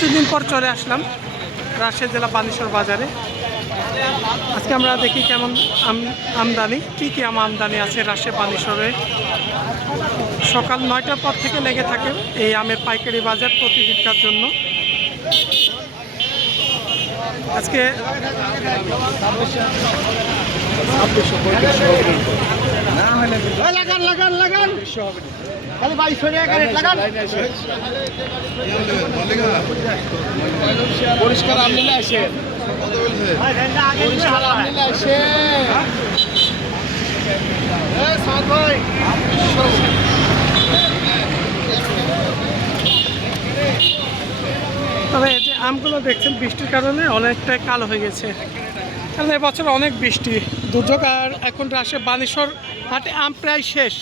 প্রতিদিন পর চলে আসলাম রাজশাহী জেলা বানেশ্বর বাজারে। আজকে আমরা দেখি কেমন আমদানি, কি আমদানি আছে রাজশাহী বানেশ্বরে। সকাল 9টার পর থেকে লেগে থাকে এই আমের পাইকারি বাজার প্রতিদিনকার জন্য। আজকে পরিষ্কার আম নিলে আসে, পরিষ্কার আম নিলে আসে। তবে এই যে আমগুলো দেখছেন বৃষ্টির কারণে অনেকটাই কালো হয়ে গেছে, কারণ এবছর অনেক বৃষ্টি দুর্যোগ। আর এখন রাজশাহী বানেশ্বর হাটে আম প্রায় শেষ।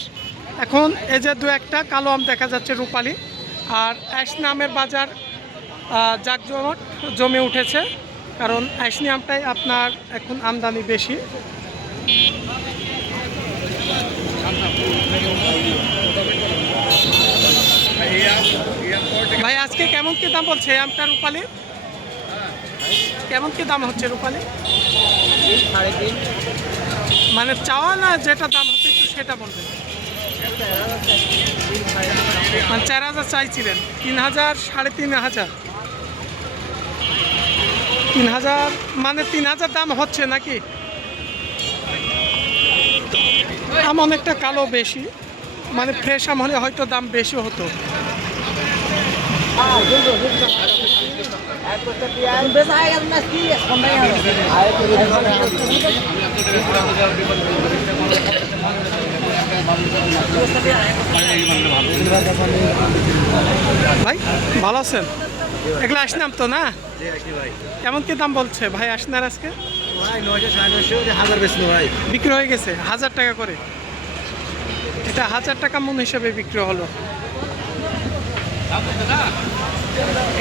এখন এই যে দু একটা কালো আম দেখা যাচ্ছে রূপালি। আর অ্যাশনি আমের বাজার জাঁকজমট জমে উঠেছে, কারণ অ্যাশনি আমটাই আপনার এখন আমদানি বেশি। ভাই আজকে কেমন কি দাম বলছে এই আমটা রূপালি? কেমন কি দাম হচ্ছে রূপালি? 3.5। মানে চাওয়া না যেটা দাম হচ্ছে একটু সেটা বলবেন। মানে 4,000 চাইছিলেন, 3,000, 3,500, 3,000, মানে 3,000 দাম হচ্ছে নাকি? আম অনেকটা কালো বেশি, মানে ফ্রেশ আম হলে হয়তো দাম বেশি হতো। ভাই ভালো আছেন? এগুলো আসনাম তো না? কেমন কি দাম বলছে ভাই আসনার আজকে? বিক্রি হয়ে গেছে 1,000 টাকা করে। এটা 1,000 টাকা মন হিসেবে বিক্রি হলো।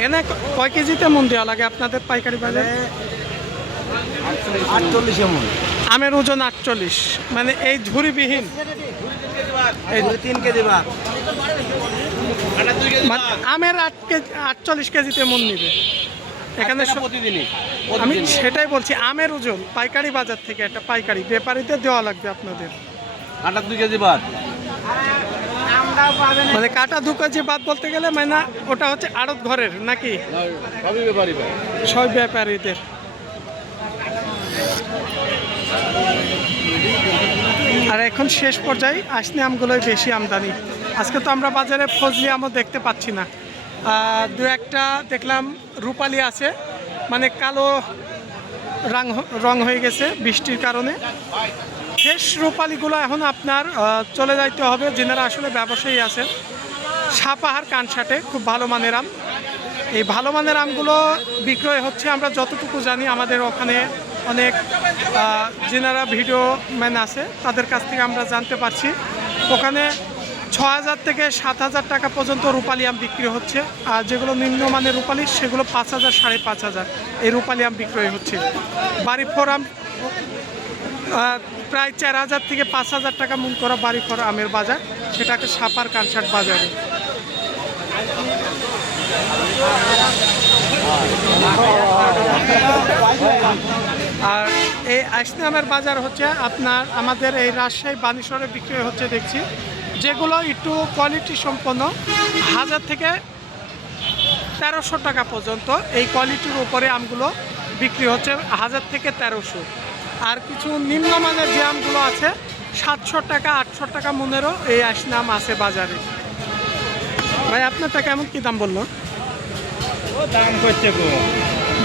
এনে কয় কেজিতে মন দেওয়া লাগে আপনাদের পাইকারি বাজারে? 48 মন। আমের ওজন 48, মানে এই ঝুড়িবিহীন 3 কেজি বা মানে আমের 48 কেজিতে মন নিবে এখানে প্রতিদিনই। আমি সেটাই বলছি, আমের ওজন পাইকারি বাজার থেকে একটা পাইকারি ব্যাপারীদের দেওয়া লাগবে আপনাদের। কাটা 2 কেজি বাদ, মানে কাটা 2 কেজি বাদ বলতে গেলে মানে ওটা হচ্ছে আড়ত ঘরের নাকি? সবই ব্যাপারই ভাই, সব ব্যাপারীদের। আর এখন শেষ পর্যায়ে আসনি আমগুলোই বেশি আমদানি। আজকে তো আমরা বাজারে ফজলি আমও দেখতে পাচ্ছি না। দু একটা দেখলাম রূপালি আছে, মানে কালো রং হয়ে গেছে বৃষ্টির কারণে। ফ্রেশ রূপালিগুলো এখন আপনার চলে যাইতে হবে যেনারা আসলে ব্যবসায়ী আছে। সাপাহার কানসাটে খুব ভালো মানের আম। এই ভালো মানের আমগুলো বিক্রয় হচ্ছে, আমরা যতটুকু জানি আমাদের ওখানে অনেক যেনারা ভিডিও ম্যান আছে তাদের কাছ থেকে আমরা জানতে পারছি ওখানে 6,000 থেকে 7,000 টাকা পর্যন্ত রূপালি আম বিক্রি হচ্ছে। আর যেগুলো নিম্নমানের রূপালি সেগুলো 5,000, 5,500 এই রূপালি আম বিক্রয় হচ্ছে। বাড়ি ফোর আম প্রায় 4,000 থেকে 5,000 টাকা মূল করা বাড়ি ফোর আমের বাজার, সেটাকে সাপার কানসাট বাজারে। আর এই আসনি আমের বাজার হচ্ছে আপনার আমাদের এই রাজশাহী বানেশ্বরে বিক্রি হচ্ছে দেখছি, যেগুলো একটু কোয়ালিটি সম্পন্ন 1,000 থেকে 1,300 টাকা পর্যন্ত এই কোয়ালিটির উপরে আমগুলো বিক্রি হচ্ছে, 1,000 থেকে 1,300। আর কিছু নিম্নমানের যে আমগুলো আছে 700 টাকা 800 টাকা মনেরও এই আসনি আম আছে বাজারে। ভাই আপনারটা কেমন কি দাম বললো? দাম করছে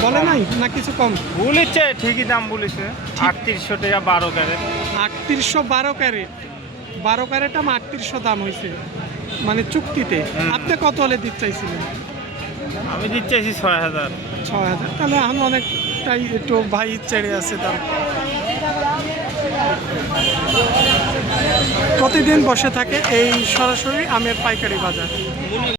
বলে নাই না কিছু কম বলেছে? ঠিকই দাম বলেছে, 3800 টাকা 12 ক্যারেট। 3800 12 ক্যারেট, 12 ক্যারেট আম 3800 দাম হয়েছে মানে চুক্তিতে। আপনি কত হলে দিতে চাইছিলেন? আমি দিতে চাইছি 6,000। 6,000, তাহলে এখন অনেকটাই একটু ভাই চেড়ে আছে দাম। প্রতিদিন বসে থাকে এই সরাসরি আমের পাইকারি বাজার।